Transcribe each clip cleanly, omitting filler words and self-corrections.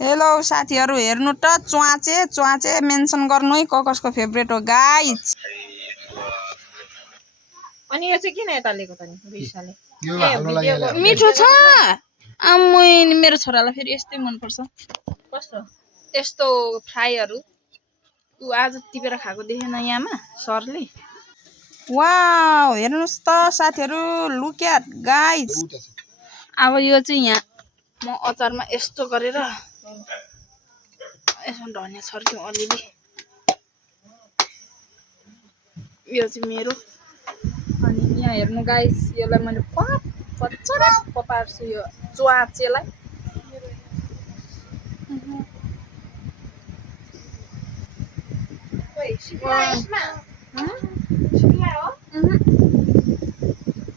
Hello साथीहरु हेर्नु त च्वाचे मेन्सन गर्नु है कसको फेभरेट हो गाइस। अनि यो चाहिँ किन यता लिएको त नि रिसाले मिठो छ। अम्मै मेरो छोरालाई फेरि यस्तै मन पर्छ। कस्तो यस्तो फ्राईहरु उ आज टिपेर खाएको देखेन यहाँमा सरले। वाउ हेर्नुस् त साथीहरु लुक एट गाइस। अब यो चाहिँ यहाँ म अचारमा यस्तो गरेर यसमा धनिया छर्क्यौ अलिअलि। यो चाहिँ मेरो अनि यहाँ हेर्नु गाइस यसलाई मैले पचरप पार्छु यो च्वाचेलाई।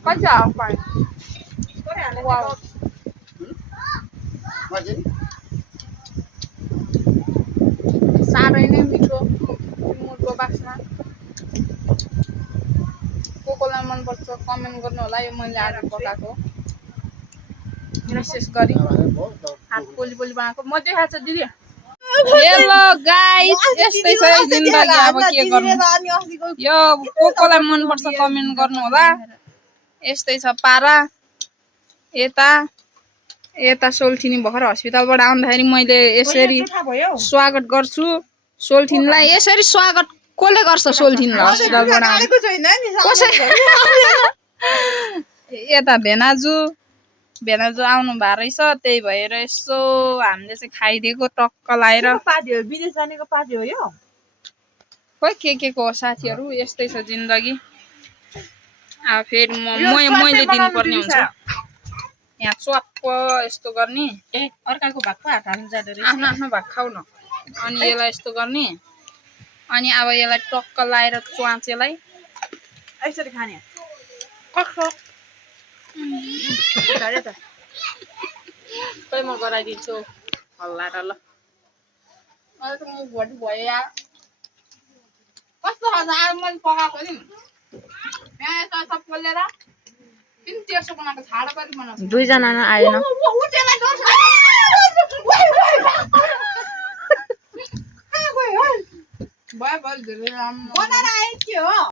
कता हो पानी? वाउ साह्रै नै मिठो मुटको बास्ना। कोलाई मन पर्छ कमेन्ट गर्नु होला। यो मैले आज पकाएको विशेष गरी हात पोली बनाएको म देखाएको छ दिदी। हेलो गाइस यस्तै छ जिन्दगी अब के गर्नु। यो कोलाई मन पर्छ कमेन्ट गर्नु होला। यस्तै छ पारा। यता सोल्ठिनी भर्खर अस्पतालबाट आउँदाखेरि मैले यसरी स्वागत गर्छु सोल्ठिनीलाई। यसरी स्वागत कसले गर्छ सोल्ठिनीलाई अस्पतालबाट यता भेनाजु आउनु भएको रहेछ त्यही भएर यसो हामीले चाहिँ खाइदिएको टक्क लाएर। विदेश जानेको पार्टी हो यो खोइ के को साथीहरु यस्तै छ जिन्दगी। अब फेरि मैले दिनुपर्ने हुन्छ यहाँ चप्प यस्तो गर्ने। अर्काको भाग पो हात हाल्नु जाँदो रहेछ। आफ्नो भाग खाउ न। अनि यसलाई यस्तो गर्ने अनि अब यसलाई टक्क लाएर च्वाचेलाई यसरी खाने कस्तो खै म गराइदिन्छु हल्लाएर ल। मलाई त मुख भरि भयो यार। कस्तो खान्छ आज मैले पकाएको नि यहाँ यता सब पोलेर किन तेर्सो बनाएको छाडा गरी बनाउँछ। दुईजना आएन भयो धेरै राम्रो बनाएर आए के हो।